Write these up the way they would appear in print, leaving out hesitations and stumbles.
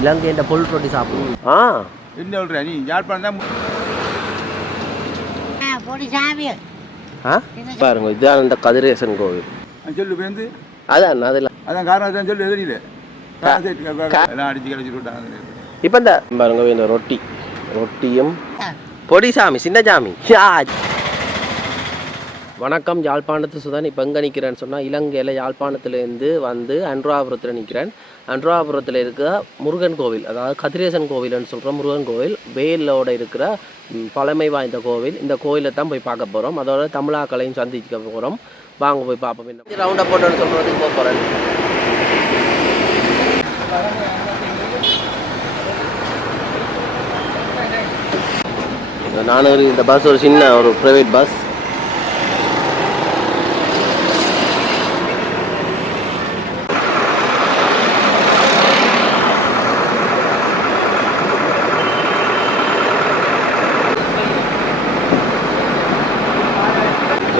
இலங்கையின் பொல் ரொட்டி சாப்பிடுவோம். என்ன சொல்ற நீ? யாழ்ப்பாணம் தான் பாருங்க, இதுதான் இந்த கதிரேசன் கோவில். சொல்லு பேருந்து அதான் அதில் அதான் காரணம் சொல்லு எதிரில அடிச்சு கழிச்சு விட்டாங்க. இப்போ இந்த பாருங்க இந்த ரொட்டியும் பொடி சாமி சின்ன சாமி. வணக்கம், யாழ்ப்பாணத்து சுதான். இப்போ எங்கே நிற்கிறேன்னு சொன்னால், இலங்கையில் யாழ்ப்பாணத்துலேருந்து வந்து அன்றாபுரத்தில் நிற்கிறேன். அன்றாபுரத்தில் இருக்கிற முருகன் கோவில், அதாவது கதிரேசன் கோவில்னு சொல்கிற முருகன் கோவில், வேலோட இருக்கிற பழமை வாய்ந்த கோவில். இந்த கோவிலை தான் போய் பார்க்க போகிறோம். அதோட தமிழாக்களையும் சந்திக்க போகிறோம். வாங்க போய் பார்ப்போம். என்ன ரவுண்டை போட்டோன்னு சொல்கிறதுக்கு போக போகிறேன். நானும் இந்த பஸ் ஒரு சின்ன ஒரு ப்ரைவேட் பஸ்.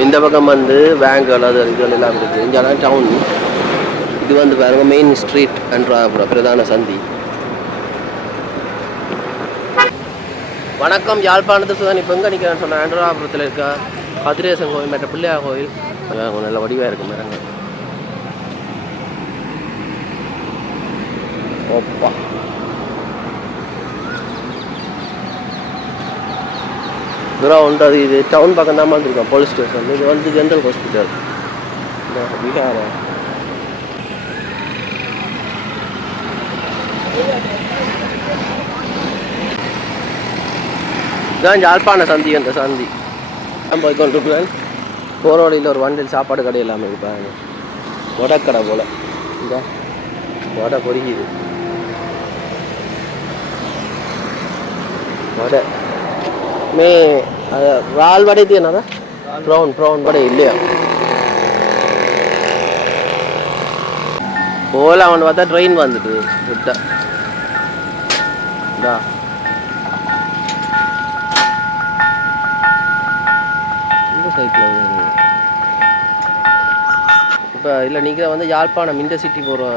இந்த பக்கம் வந்து பேங்க் அது இதுகள் எல்லாம் இருக்குது. இங்கெல்லாம் டவுன். இது வந்து பாருங்க மெயின் ஸ்ட்ரீட் அன்றாபுரம் பிரதான சந்தி. வணக்கம், யாழ்ப்பாணத்து சுதான். இப்போ எங்கே நிற்கிறேன்னு சொன்னேன், அன்றாபுரத்தில் இருக்க கதிரேசன் கோவில் மற்ற பிள்ளையார் கோவில். நல்ல வடிவாக இருக்குது மரங்கள். ஓப்பா கிரவுண்ட் அது இது டவுன் பக்கம் தான் வந்துருக்கோம். போலீஸ் ஸ்டேஷன் இது வந்து ஜென்ரல் ஹாஸ்பிட்டல். இந்த விகாரம் இதான் யாழ்ப்பாண சந்தி. அந்த சந்தி நான் போய் கொண்டிருக்கிறேன். போகிற வழியில் ஒரு வண்டியில் சாப்பாடு கடை இல்லாமல் இருப்பாங்க. வடக்கடை போல் இந்த வடை பொறிக்குது. வடை மே அது ரால் வடை என்னதா ப்ரௌன் வடை இல்லையா? போல அவன் பார்த்தா ட்ரெயின் வந்துட்டு விட்டா இந்த சைட்டில் இப்போ இல்லை நீங்கள் வந்து யாழ்ப்பாணம் இந்த சிட்டி போகிற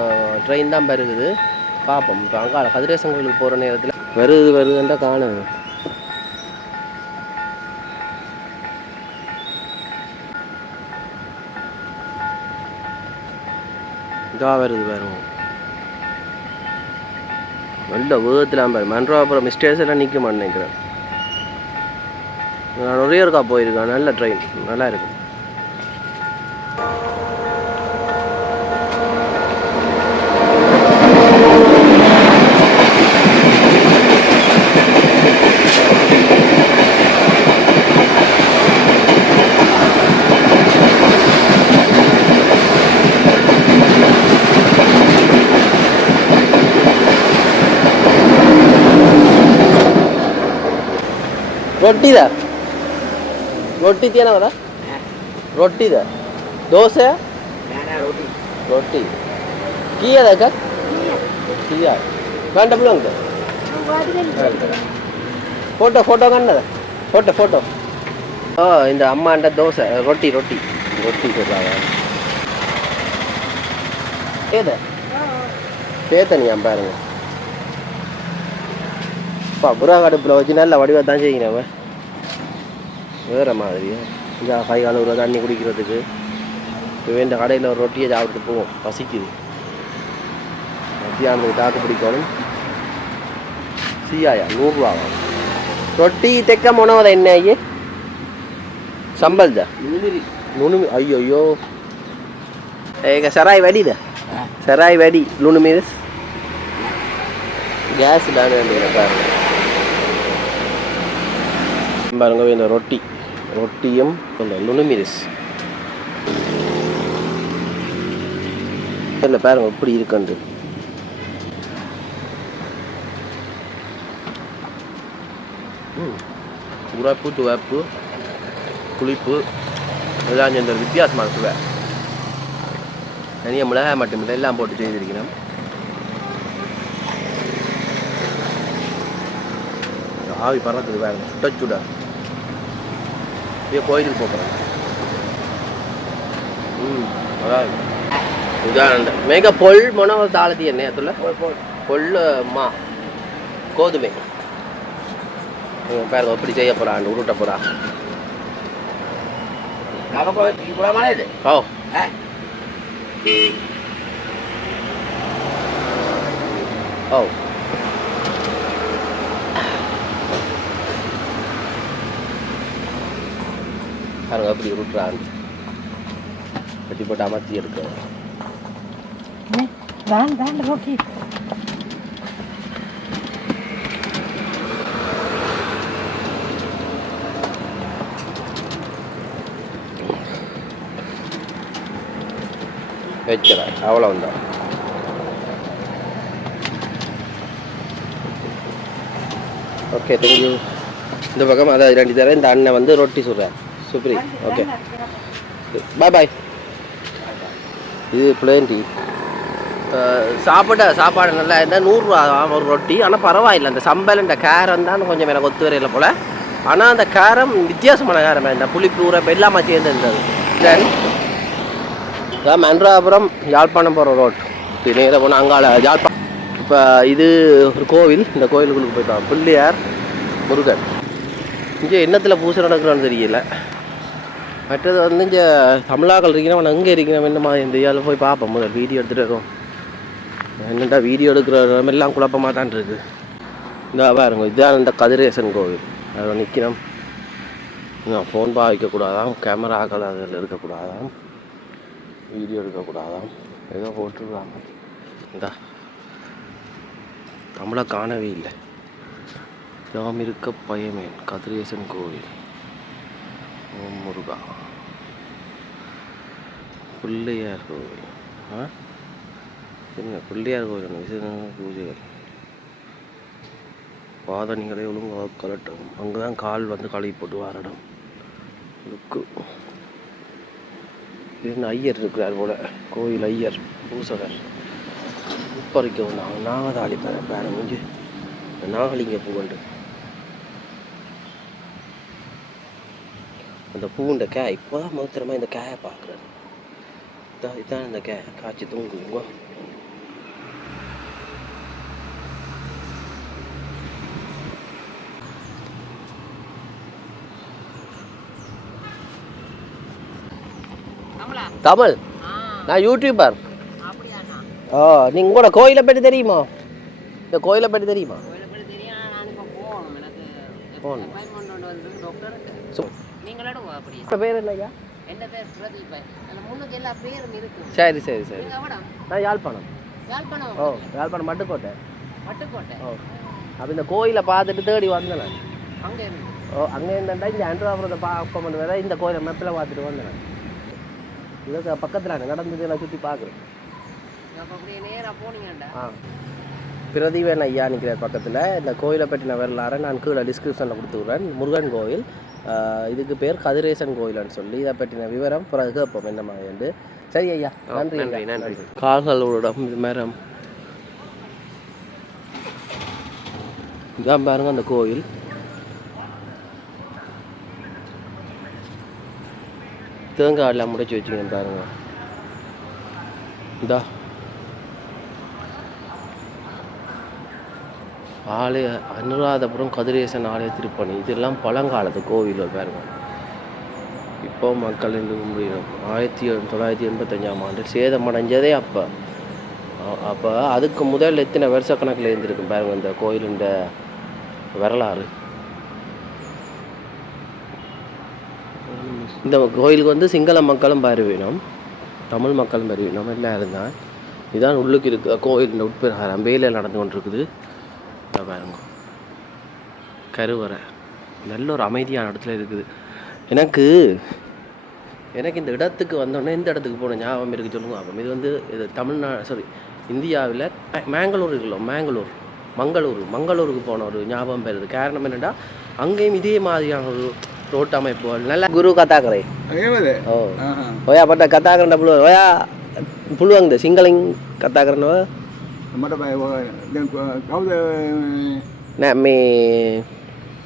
ட்ரெயின் தான் பெருகுது. பார்ப்போம். இப்போ அங்கே கதிரேசன் கோயிலுக்கு போகிற நேரத்தில் வருதுன்றா காணும். வருது பாருங்க. நல்ல வேகத்தில் பாரு. மன்றாபுரம் மிஸ்டேக்ஸ் எல்லாம் நிற்க மாட்டேன் நினைக்கிறேன். நான் ஒரே ஒருக்கா போயிருக்கேன். நல்ல ட்ரெயின், நல்லா இருக்கும். रोटी थी ना बता रोटी था डोसा रोटी किया था क्या किया घंटा बिलोंग था फोटो करना था फोटो இந்த அம்மாண்ட தோசை ரொட்டி சொல்றாங்க. பேத்தனியா பாருங்க. புறா கடுப்பில் வச்சு நல்ல வடிவாக தான் செய்யணும். வேறு மாதிரியா இந்த கை கழுவுற தண்ணி குடிக்கிறதுக்கு இப்போ இந்த கடையில் ஒரு ரொட்டியை சாப்பிட்டு போவோம். பசிக்குது. மத்தியானத்துக்கு தாக்கு பிடிக்கணும். சியாயா 100 ரூபா ரொட்டி தெக்க மொனவதா என்ன ஐயே சம்பல்தா நுணுமி ஐயோ ஏக சராய் வடிதா சராய் வடி நுணுமிஸ் கேஸ் இல்லான்னு பாருங்க. பாருங்க இந்த ரொட்டியும் நுணுமிரிஸ் இல்லை பாருங்க இப்படி இருக்குண்டு. உரைப்பு துவைப்பு புளிப்பு எல்லாம் இந்த வித்தியாசமான சுவை. தனியாக மிளகாய் மட்டும் எல்லாம் போட்டு செய்திருக்கிறேன். ஆவி பறக்குது பாருங்க. சுட இப்போ கோயிலுக்கு போகிறேன். அதாவது இதான் மேக பொல் மொன தாளத்தி என்ன அதுல கொள்ளு மா கோதுமை பாருங்க எப்படி செய்ய போகிறான் உருட்ட போகிறா ஓ ஓ பாருங்க எப்படி உருட்டுறான் கட்டி போட்டு அமர்த்தி எடுக்க ஓகே வைக்கிறேன் அவ்வளோதான் ஓகே தேங்க்யூ இந்த பக்கம் அதை 2 தடவை இந்த அண்ணன் வந்து ரொட்டி சுடுறேன் சூப்பரி ஓகே பாய் பாய் இது பிளேன் டீ சாப்பாடு நல்லா இருந்தால் 100 ரூபா ஒரு ரொட்டி ஆனால் பரவாயில்லை அந்த சம்பல் இந்த கேரம் தான் கொஞ்சம் எனக்கு ஒத்து வரையில போல் ஆனால் அந்த கேரம் வித்தியாசமான கேரம் இந்த புளிப்பு ஊரப்ப எல்லாமே சேர்ந்து இருந்தது தென் இதான் மன்றாபுரம் யாழ்ப்பாணம் போகிற ரோட் நேராக போனால் அங்கால யாழ்ப்பாணம் இப்போ இது ஒரு கோவில் இந்த கோவிலுக்குள்ளே போயிட்டோம் பிள்ளையார் முருகன் இங்கே என்னத்தில் பூசை நடக்கிறோன்னு தெரியல மற்றது வந்து இங்கே தமிழாக்கள் இருக்கிறவன் அங்கே இருக்கிறவன் என்னமா இந்த இதில் போய் பார்ப்போம் முதல் வீடியோ எடுத்துகிட்டு இருக்கோம் என்னடா வீடியோ எடுக்கிற எல்லாம் குழப்பமாக தான் இருக்குது இந்த பாருங்க இதுதான் இந்த கதிரேசன் கோவில் அதில் நிற்கணும் நான் ஃபோன் பாவிக்கக்கூடாதாம் கேமராக்கள் அதில் இருக்கக்கூடாதாம் வீடியோ எடுக்கக்கூடாதாம் ஏதோ போட்டுருக்காங்க இந்த தமிழை காணவே இல்லை யாம் இருக்க பயமேன் கதிரேசன் கோவில் ஓம் முருகா பிள்ளையார் கோவில் என்ன பிள்ளையார் கோவில் விசேஷ பூஜைகள் பாதணிகளை ஒழுங்காக கலட்டும் அங்கே தான் கால் வந்து கழுவி போட்டு வாரிடம் லுக்கு இது ஐயர் இருக்கிறார் போல கோயில் ஐயர் பூசகர் உப்பறிக்கவும் நாகதாளி பேர முடிஞ்சு நாகலிங்க பூண்டு அந்த பூண்ட காய் இப்போதான் மொத்தமாக இந்த காயை பார்க்குறேன் இதுதான் இந்த காய்ச்சி தூங்குங்க தமிழ் நான் யூடியூபர் ஓ நீங்கள் கூட கோயிலை பற்றி தெரியுமா இந்த கோயிலை பற்றி தெரியுமா போகணும் பேர் என்னையா சரி சரி சரி நான் யாழ்ப்பாணம் ஓ யாழ்ப்பாணம் மட்டுக்கோட்டை ஓ அப்போ இந்த கோயிலை பார்த்துட்டு தேடி வந்தேன் நான் ஓ அங்கே இருந்தா இந்த அன்றாபுரத்தை பார்க்க வேற இந்த கோயிலை மெப்பில் பார்த்துட்டு வந்தேன் நான் இதுக்கு பக்கத்தில் நடந்தது நான் சுற்றி பார்க்குறேன் ஆ பிரதீபன் ஐயா நிற்கிறார் பக்கத்தில் இந்த கோயிலை பற்றின வரலாறை நான் கீழே டிஸ்கிரிப்ஷனில் கொடுத்துக்கிறேன் முருகன் கோயில் இதுக்கு பேர் கதிரேசன் கோயில்னு சொல்லி இதை பற்றின விவரம் பிறகு கேட்போம் என்ன மாதிரி சரி ஐயா நன்றி நன்றி கால்களோட மரம் இதான் பாருங்க அந்த கோயில் தேங்காய் எல்லாம் முடிச்சு வச்சுக்கணும் பாருங்க இதா ஆலய அனுராதபுரம் கதிரேசன் ஆலய திருப்பணி இதெல்லாம் பழங்காலத்து கோவில்கள் பாருங்க இப்போ மக்கள் இருந்து கும்பிடணும் 1985ஆம் ஆண்டு சேதமடைஞ்சதே அப்போ அதுக்கு முதல் எத்தனை வருஷக்கணக்கில் இருந்திருக்கும் பாருங்க இந்த கோயிலுண்ட வரலாறு இந்த கோயிலுக்கு வந்து சிங்கள மக்களும் வருவினோம் தமிழ் மக்களும் வருவினோம் எல்லாம் இருந்தால் இதான் உள்ளுக்கு இருக்குது கோயில் இந்த உட்பிரகாரம் வேலையில் நடந்து கொண்டிருக்குது பாருங்க கருவறை நல்ல ஒரு அமைதியான இடத்துல இருக்குது எனக்கு இந்த இடத்துக்கு வந்தோடனே இந்த இடத்துக்கு போன ஞாபகம் இருக்குது சொல்லுங்க அப்போ இது வந்து இது இந்தியாவில் மேங்களூர் இருக்குல்ல மங்களூருக்கு போன ஒரு ஞாபகம் பெறுது காரணம் என்னென்னா அங்கேயும் இதே மாதிரியான ஒரு ரோட் அமைப்புகள் நல்ல குரு கத்தாக்கரை ஓ ஓயா பட்ட கத்தாக்கரண்ட புழுவ ஓயா புழுவாங்க சிங்களங் கத்தாக்கரண்ட මේ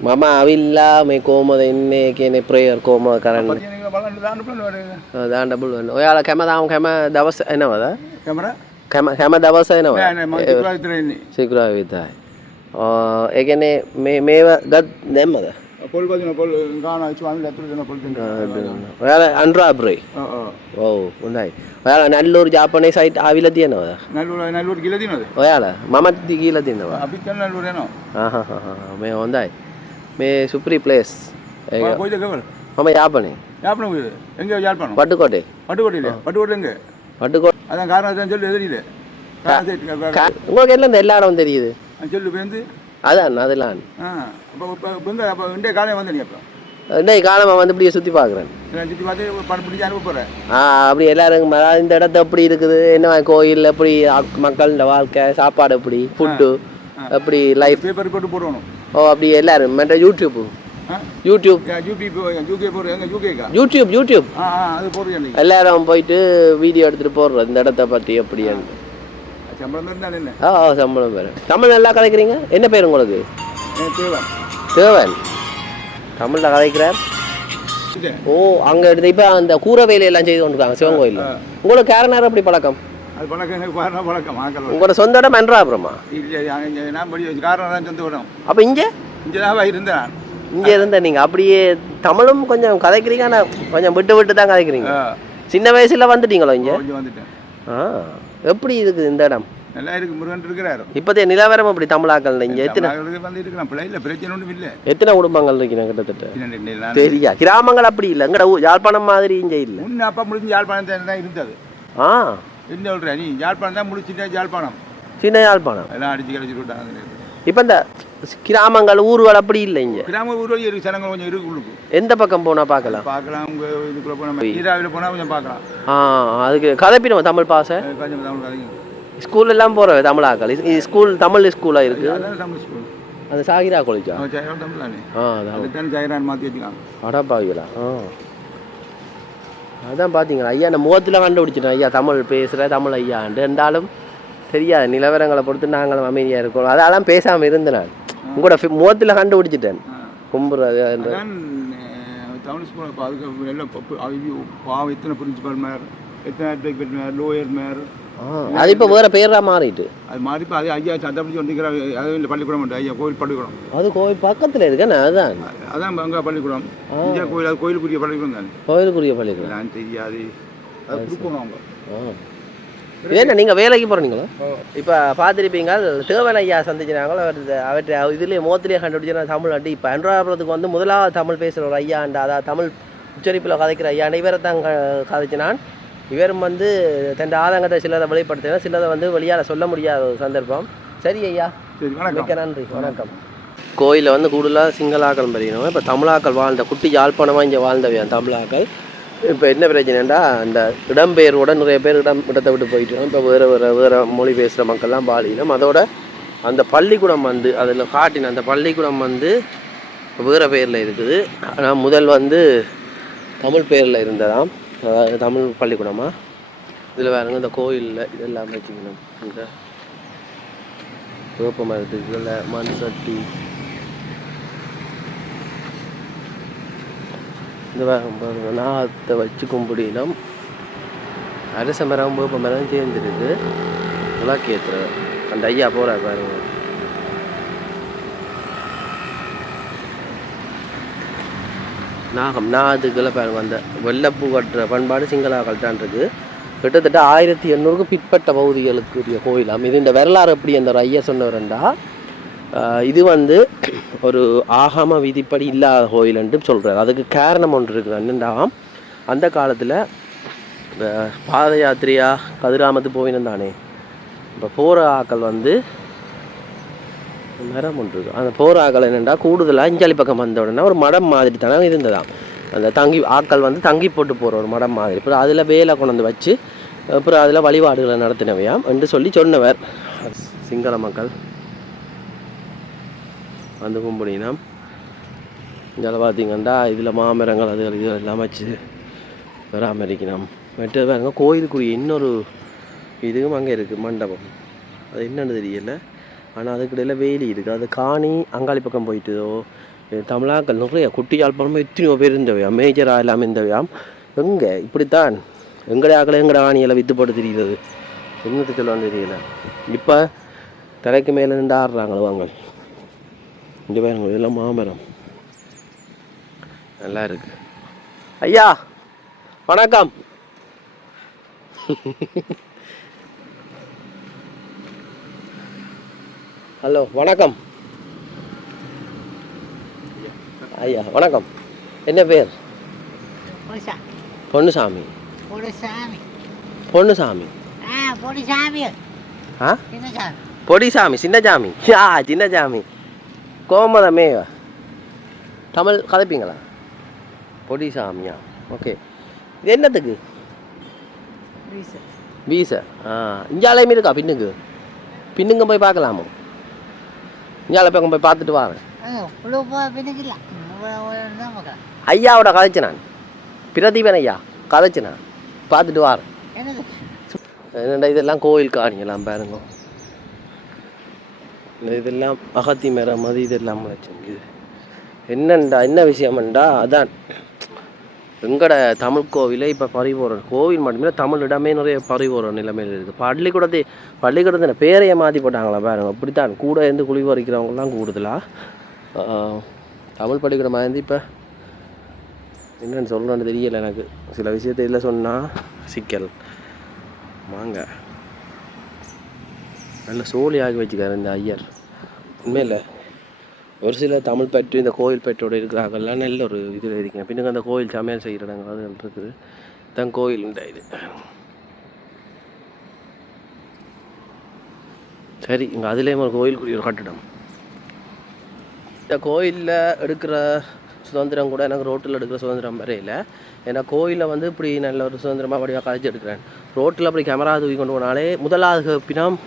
මම අවිල්ලා මේ කොහමද එන්නේ කියන ප්‍රේයර් කොහමද කරන්නේ දාන්න පුළුවන් ඔයාලා කැම දවස් එනවද හැම දවසම එනවා. නෑ නෑ මම කිව්වා විතර එන්නේ. සිකුරාදා විතරයි. ඒ කියන්නේ මේව ගත් දැම්මද? පොල් බදින පොල් ගානා ස්වාමීන් අතුරු දෙන පොල් දෙන්න. ඔයාලා අනුරාධපුරේ. ඔව් හොඳයි. ඔයාලා නැල්ලූරු ජාපනයේ සයිට් ආවිලා තියෙනවද? නැල්ලුවට ගිහලා දිනවද? ඔයාලා මමත් ගිහලා තියෙනවා. අපිත් කරන නැල්ලුවට යනවා. මේ හොඳයි. මේ සුප්‍රි ප්ලේස්. ඒක කොයිද ගවල? මම යාපනේ. යාපනේ කොයිද? එංගේ යාල්පනෝ. වඩුකොටේ. வட்டுக்கோட்டையில வட்டுக்கோட்டை எங்க வட்டுக்கோட்டை அதான் காரணம் தான் சொல்லு எதிரில உங்களுக்கு எல்லாம் எல்லா இடமும் தெரியுது சொல்லு பேருந்து அதான் அதெல்லாம் அப்போ எங்க அப்போ இன்றைய காலையில் வந்து நீ அப்போ இன்னைக்கு காலமாக வந்து இப்படியே சுற்றி பார்க்குறேன் சுற்றி பார்த்து படம் பிடிச்சி அனுப்ப போகிறேன் அப்படி எல்லாரும் இந்த இடத்த எப்படி இருக்குது என்ன கோயில் எப்படி மக்களோட வாழ்க்கை சாப்பாடு எப்படி ஃபுட்டு எப்படி லைஃப் பேப்பர் போட்டு போடணும் ஓ அப்படி எல்லாரும் மற்ற யூடியூப் யூடியூப் யூடியூப் எல்லாரும் போயிட்டு வீடியோ எடுத்துட்டு போடுறோம் இந்த இடத்த பற்றி எப்படின்னு சம்பளம் பேர் தமிழ் நல்லா கதைக்கிறீங்க என்ன பேர் உங்களுக்கு தேவன் தமிழில் கதைக்கிறார் ஓ அங்கே எடுத்து இப்போ அந்த கூரை வேலையெல்லாம் செய்து கொண்டிருக்காங்க சிவன் கோயிலில் உங்களுக்கு யார நேரம் எப்படி பழக்கம் உங்களோட சொந்த இடம் மன்றாபுரமா அப்போ இங்கே இங்கே இருந்த நீங்கள் அப்படியே தமிழும் கொஞ்சம் கதைக்கிறீங்க ஆனால் கொஞ்சம் விட்டு விட்டு தான் கதைக்கிறீங்க சின்ன வயசில் வந்துட்டீங்களோ இங்கே எப்படி இருக்குது இந்த இடம் நல்லா இருக்கு முருகன் இருக்கிறாரு இப்போதே நிலவரம் அப்படி தமிழாக்கள் இங்கே எத்தனை பிரச்சனை ஒன்றும் இல்லை எத்தனை குடும்பங்கள் இருக்கிறேன் கிட்டத்தட்ட சரியா கிராமங்கள் அப்படி இல்லை எங்கட யாழ்ப்பாணம் மாதிரி இங்கே இல்லை முன்ன அப்பா முடிஞ்சு யாழ்ப்பாணம் தான் இருந்தது என்ன சொல்கிறேன் நீ யாழ்ப்பாணம் தான் முடிச்சுட்டேன் யாழ்ப்பாணம் சின்ன யாழ்ப்பாணம் எல்லாம் அடிச்சு கிடச்சி விட்டாங்க இப்போ இந்த கிராமங்கள் ஊர்கள் அப்படி இல்லை இங்கே கிராம ஊர்கள் இருக்கு ஜனங்கள் கொஞ்சம் இருக்கு எந்த பக்கம் போனால் பார்க்கலாம் உங்க இதுக்குள்ள போனால் நீராவில போனால் கொஞ்சம் பார்க்கலாம் அதுக்கு கதைப்பினோம் தமிழ் பாசை ஸ்கூல் எல்லாம் போகிற தமிழாக்கள் ஸ்கூல் தமிழ் ஸ்கூலாக இருக்கு தமிழ் ஸ்கூல் அது சாகிரா காலேஜா தமிழ் தானே ஜாகிரான் மாற்றி வச்சுக்கலாம் அடப்பாவிங்களா அதான் பார்த்தீங்களா ஐயா நான் முகத்தில் கண்டுபிடிச்சிட்டேன் ஐயா தமிழ் பேசுகிற தமிழ் ஐயாண்டு இருந்தாலும் தெரியாது நிலவரங்களை பொறுத்து நாங்களும் அமைதியாக இருக்கணும் அதெல்லாம் பேசாமல் இருந்தேன் நான் உங்களோட முகத்தில் கண்டுபிடிச்சிட்டேன் கும்புறது தமிழ் ஸ்கூல் அதுக்கு எல்லாம் எத்தனை பிரின்சிபல் மேர் எத்தனை அட்வொகேட் மேர் லோயர் மேர் அது இப்போ வேறு பேராக மாறிட்டு அது மாறி இப்போ அது ஐயா சட்டப்படி வந்துக்கிறார் அது இல்லை பள்ளிக்கூடம் உண்டு ஐயா கோவில் பள்ளிக்கூடம் அது கோவில் பக்கத்தில் இருக்கேண்ணே அதுதான் அதான் அங்கே பள்ளிக்கூடம் இந்தியா கோயில் அது கோயிலுக்குரிய பள்ளிக்கூடம் தானே கோயிலுக்குரிய பள்ளிக்கூடம் நான் தெரியாது அது கொடுக்கணும் அவங்க ஏன்னா நீங்கள் வேலைக்கு போகிறீங்களா இப்போ பார்த்துருப்பீங்க தேவன் ஐயா சந்திச்சினாங்களோ அவற்றை இதுலேயே மோத்திலேயே கண்டுபிடிச்சா தமிழ் அடி இப்போ அன்றாபுரத்துக்கு வந்து முதலாவது தமிழ் பேசுகிற ஒரு ஐயாண்டா அதாவது தமிழ் உச்சரிப்பில் கதைக்கிற ஐயாண்ட இவரை தான் கதைச்சினான் இவரும் வந்து தன் ஆதங்கத்தை சிலதை வெளிப்படுத்தினா சிலதை வந்து வெளியால் சொல்ல முடியாத ஒரு சந்தர்ப்பம் சரி ஐயா மிக்க நன்றி வணக்கம் கோயிலில் வந்து கூடுதலாக சிங்களாக்கள் பறியணும் இப்போ தமிழாக்கள் வாழ்ந்த குட்டி யாழ்ப்பாணமாக இங்கே வாழ்ந்தவையான் தமிழாக்கள் இப்போ என்ன பிரச்சனைண்டா அந்த இடம்பெயர்வோட நிறைய பேர் இடத்தை விட்டு போயிட்டோம் இப்போ வேறு மொழி பேசுகிற மக்கள்லாம் பாலினோம் அதோட அந்த பள்ளிக்கூடம் வந்து அதில் காட்டின அந்த பள்ளிக்கூடம் வந்து வேறு பேரில் இருக்குது ஆனால் முதல் வந்து தமிழ் பேரில் இருந்ததாம் அதாவது தமிழ் பள்ளிக்கூடமா இதில் வேறுங்க இந்த கோயிலில் இதெல்லாம் வச்சுக்கணும் இந்த வேப்ப மரத்துக்கு இதில் மண் சட்டி இந்த பாருங்க நாத்தை வச்சு கும்பிடினோம் அரச மரம் வேப்ப மரம் சேர்ந்துருக்கு உலாக்கியத்துல அந்த ஐயா போகிறா பாருங்க நாகம் நாதுக்குள்ள பாருங்க அந்த வெள்ளப்பூ கட்டுற பண்பாடு சிங்களாக்கள் தான் இருக்குது கிட்டத்தட்ட 1800க்கு பிற்பட்ட பகுதிகளுக்குரிய கோயிலாம் இது இந்த வரலாறு எப்படி அந்த ஒரு ஐயா சொன்னவரண்டா இது வந்து ஒரு ஆகம விதிப்படி இல்லாத கோயில் என்று சொல்கிறார் அதுக்கு காரணம் ஒன்று இருக்குது என்னென்னா அந்த காலத்தில் இந்த பாத யாத்திரையாக கதிராமத்து போயினம் தானே இப்போ போகிற ஆக்கள் வந்து மரம் ஒன்று இருக்குது அந்த போகிற ஆக்கள் என்னென்னா கூடுதலாக அஞ்சாலி பக்கம் வந்த உடனே ஒரு மடம் மாதிரி தானே இருந்ததாம் அந்த தங்கி ஆக்கள் வந்து தங்கி போட்டு போகிற ஒரு மடம் மாதிரி அப்புறம் அதில் வேலை கொண்டு வந்து வச்சு அப்புறம் அதில் வழிபாடுகளை நடத்தினவையாம் என்று சொல்லி சொன்னவர் சிங்கள மக்கள் வந்து கும்பிடினா இதில் பார்த்திங்கன்னா இதில் மாமரங்கள் அதுகள் இது எல்லாம் வச்சு பராமரிக்கணும் மற்றது பாருங்க கோயிலுக்குரிய இன்னொரு இதுவும் அங்கே இருக்குது மண்டபம் அது என்னென்னு தெரியல ஆனால் அதுக்கிடையில் வேலி இருக்குது அது காணி அங்காளி பக்கம் போயிட்டுதோ தமிழாக்கள் நிறைய குட்டி யாழ்ப்பாணமாக எத்தனையோ பேர் இருந்தவையாம் மேஜராக எல்லாமே இருந்தவையாம் எங்கே இப்படித்தான் எங்கடைய ஆக்களை எங்கட ஆணியெல்லாம் வித்து போட்டு தெரியுது என்னத்தை சொல்லுவான்னு தெரியல. இப்போ தலைக்கு மேலே நின்று ஆடுறாங்களோ வாங்க. இங்கே பாருங்க, இதெல்லாம் மாமரம் நல்லா இருக்கு. ஐயா வணக்கம். ஹலோ வணக்கம் ஐயா. வணக்கம். என்ன பேர்? பொன்னுசாமி. பொன்னுசாமி. ஆ பொடிசாமி. சின்னசாமி. சின்னசாமி கோமதமே. தமிழ் கதைப்பீங்களா? பொடிசாமியா? ஓகே. இது என்னத்துக்கு? வீச. இஞ்சாலையும் இருக்கா பின்னுக்கு? பின்னுங்க போய் பார்க்கலாமோ? இஞ்சாலை பக்கம் போய் பார்த்துட்டு வாங்க. ஐயாவோட கதைச்சு நான் பிரதீபன் ஐயா கதைச்சு நான் பார்த்துட்டு வாரேன். என்னடா இதெல்லாம் கோயில் காணியெல்லாம் பாருங்க. இதெல்லாம் அகத்தி மேற மாதிரி இதெல்லாம் வச்சுங்க. என்னண்டா என்ன விஷயம்ண்டா, அதான் எங்கட தமிழ் கோவிலே இப்போ பறிபோகிற கோவில் மட்டுமே தமிழிடமே நிறைய பறிபோகிற நிலைமையில் இருக்குது. பள்ளிக்கூடத்தின் பேரையை மாற்றி போட்டாங்களா பாருங்க. அப்படித்தான் கூட இருந்து குழி பறிக்கிறவங்கலாம் கூடுதலாக தமிழ் பள்ளிக்கூடமாக இருந்து இப்போ என்னென்னு சொல்லணும்னு தெரியலை எனக்கு. சில விஷயத்த இல்லை சொன்னால் சிக்கல். வாங்க நல்ல சோழி ஆகி வச்சுக்காரு இந்த ஐயர். உண்மையில் ஒரு சில தமிழ் பற்று இந்த கோயில் பற்றோடு இருக்கிறாங்கலாம் நல்ல ஒரு இதில் இருக்கீங்க. பின்னுக்கு அந்த கோயில் சமையல் செய்கிற இடங்கள் அது இருக்குது. தான் கோயில் உண்டா இது. சரி, இங்கே அதுலேயும் ஒரு கோயிலுக்குரிய ஒரு கட்டிடம். இந்த கோயிலில் எடுக்கிற சுதந்திரம் கூட எனக்கு ரோட்டில் எடுக்கிற சுதந்திரம் வரையில். ஏன்னா கோயிலில் வந்து இப்படி நல்ல ஒரு சுதந்திரமாக வடிவாக கழிச்சு எடுக்கிறேன். ரோட்டில் அப்படி கேமரா தூக்கி கொண்டு போனாலே முதலாவது கேட்பினம்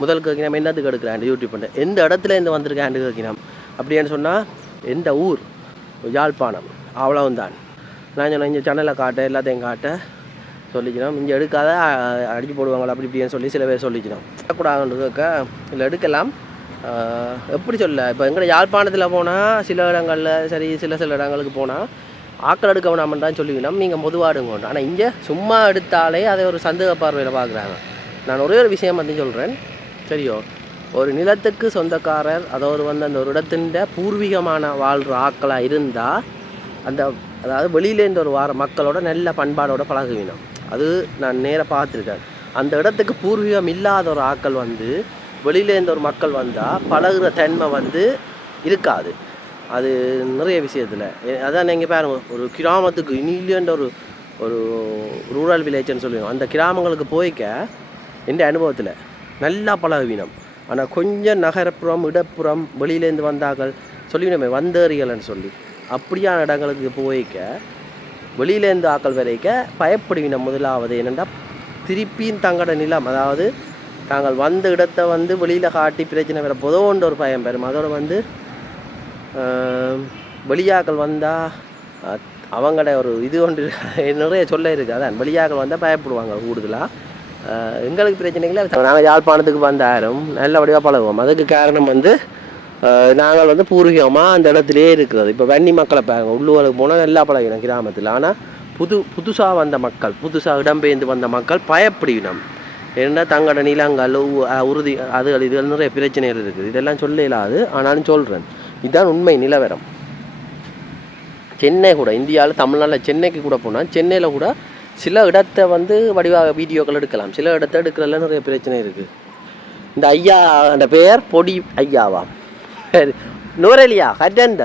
கேட்கினோம் என்னத்துக்கு எடுக்கிறேன் யூடியூப் பண்ண எந்த இடத்துல இருந்து வந்திருக்கேன் கேட்கினோம். அப்படின்னு சொன்னால் எந்த ஊர்? யாழ்ப்பாணம். அவ்வளவும் தான். நான் சொன்னேன் இங்கே சேனலை காட்ட எல்லாத்தையும் காட்ட சொல்லிக்கணும். இங்கே எடுக்காத அடிச்சு போடுவாங்களா அப்படி இப்படின்னு சொல்லி சில பேர் சொல்லிக்கணும். கூடாதுன்னு கேட்க இல்லை எடுக்கலாம். எப்படி சொல்ல, இப்போ எங்களை யாழ்ப்பாணத்தில் போனால் சில இடங்களில் சரி சில இடங்களுக்கு போனால் ஆக்கள் எடுக்க வேணாமன்னு தான் சொல்லிக்கணும். நீங்கள் பொதுவாடுங்க. ஆனால் இங்கே சும்மா எடுத்தாலே அதை ஒரு சந்தேக பார்வையில் பார்க்குறாங்க. நான் ஒரே ஒரு விஷயம் வந்து சொல்கிறேன். சரியோ, ஒரு நிலத்துக்கு சொந்தக்காரர் அதோடு வந்து அந்த ஒரு இடத்தின் பூர்வீகமான வாழ்கிற ஆக்களாக இருந்தால் அதாவது வெளியிலேருந்து ஒரு வார மக்களோட நல்ல பண்பாடோட பழகுவினோம். அது நான் நேராக பார்த்துருக்கேன். அந்த இடத்துக்கு பூர்வீகம் இல்லாத ஒரு ஆக்கள் வந்து வெளியிலேருந்து ஒரு மக்கள் வந்தால் பழகுற தன்மை வந்து இருக்காது. அது நிறைய விஷயத்தில் அதான் நீங்கள் பாருங்க, ஒரு கிராமத்துக்கு இனிலேன்ற ஒரு ரூரல் வில்லேஜ்னு சொல்லுவோம். அந்த கிராமங்களுக்கு போய்க்க எந்த அனுபவத்தில் நல்லா பழகுவினம். ஆனால் கொஞ்சம் நகரப்புறம் இடப்புறம் வெளியிலேருந்து வந்தார்கள் சொல்லிவினமே வந்தேறியல்னு சொல்லி அப்படியான இடங்களுக்கு போய்க்க வெளியிலேருந்து ஆக்கள் வரைக்க பயப்படுவினம். முதலாவது என்னென்னா திருப்பியும் தங்களோட நிலம், அதாவது தாங்கள் வந்த இடத்தை வந்து வெளியில் காட்டி பிரச்சனை வர பொதோன்ற ஒரு பயம் பெறும். அதோடு வந்து வெளியாக்கள் வந்தால் அவங்களோட ஒரு இது ஒன்று நிறைய சொல்ல இருக்குது. அதான் வெளியாக்கள் வந்தால் பயப்படுவாங்க கூடுதலாக. எங்களுக்கு பிரச்சனைகளை நாங்கள் யாழ்ப்பாணத்துக்கு வந்தாயிரம் நல்ல வடிவாக பழகுவோம். அதுக்கு காரணம் வந்து நாங்கள் வந்து பூர்வீகமாக அந்த இடத்துலையே இருக்கிறது. இப்போ வன்னி மக்களை பாருங்க, உள்ளூருக்கு போனால் நல்லா பழகினோம் கிராமத்தில். ஆனால் புதுசாக வந்த மக்கள், புதுசாக இடம்பெயர்ந்து வந்த மக்கள் பயப்படுவினோம். ஏன்னா தங்களோட நிலங்கள் உறுதி அதுகள் இதுகள் நிறைய பிரச்சனைகள் இருக்குது. இதெல்லாம் சொல்ல இல்லாது, ஆனாலும் சொல்கிறேன். இதுதான் உண்மை நிலவரம். சென்னை கூட இந்தியாவில் தமிழ்நாட்டில் சென்னைக்கு கூட போனால் சென்னையில் கூட சில இடத்தை வந்து வடிவாக வீடியோக்கள் எடுக்கலாம். சில இடத்த எடுக்கிறதுல நிறைய பிரச்சனை இருக்குது. இந்த ஐயா அந்த பெயர் பொடி ஐயாவா? சரி, நூரெலியா கட்டண்ட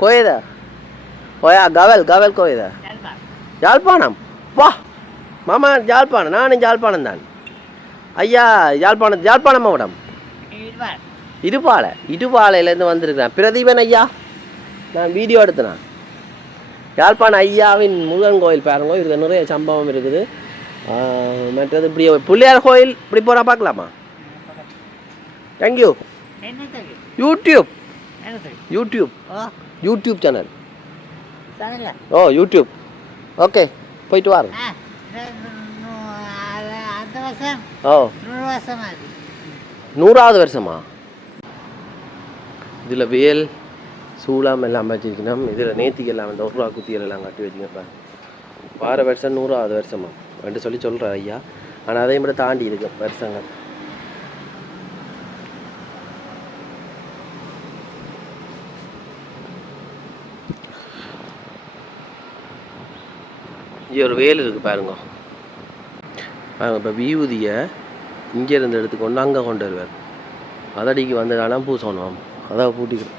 கோயதா ஓயா கவல் கோயதா யாழ்ப்பாணம். வா மாமா யாழ்ப்பாணம். நானும் யாழ்ப்பாணம் தான் ஐயா. யாழ்ப்பாணம் மாவட்டம் இடுபாலையிலேருந்து வந்திருக்கிறேன். பிரதீபன் ஐயா நான் வீடியோ எடுத்தேன். யாழ்ப்பாணம் ஐயாவின் முருகன் கோயில் பாருங்க, இதுக்கு நிறைய சம்பவம் இருக்குது. மற்றது இப்படி பிள்ளையார் கோயில் இப்படி போகிறா பார்க்கலாமா? தேங்க்யூ. YouTube channel. ஓ யூடியூப். ஓகே போயிட்டு வாங்க. ஓ 100வது வருஷமா? இதில் வேல் சூளம் எல்லாம் வச்சுக்கணும். இதில் நேத்திக்கெல்லாம் இந்த 1 ரூபா குத்தியல் எல்லாம் கட்டி வச்சுக்கிறேன். வார வருஷம் 100வது வருஷமா என்று சொல்கிறார் ஐயா. ஆனால் அதையும் விட தாண்டி இருக்கு வருஷங்கள். இங்கே ஒரு வேல் இருக்குது பாருங்க. பாருங்க இப்போ வியூதியை இங்கேருந்து எடுத்துக்கொண்டு அங்கே கொண்டு வருவார். அதடிக்கு வந்து காணாமல் பூசணும். அதான் பூட்டிக்கிறோம்.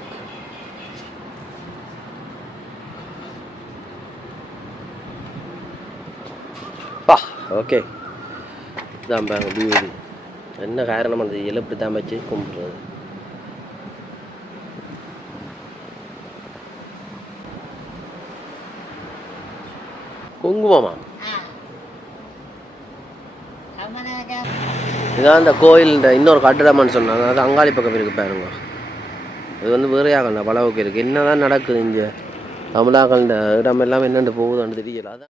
பா ஓகே இதான் பாருங்க வியூதி. என்ன காரணம் அந்த இழப்பு தான் வச்சு கும்பிட்றது. குங்குமமா இதான் அந்த கோயில் இன்னொரு கட்டிடம்னு சொன்னாங்க. அது அங்காளி பக்கம் இருக்கு பாருங்க. இது வந்து வேறையாக பலவுக்கு இருக்குது. என்ன தான் நடக்குது இங்கே தமிழாக்கள் இடமெல்லாம் என்னென்று போகுதுன்னு தெரியல. அதான்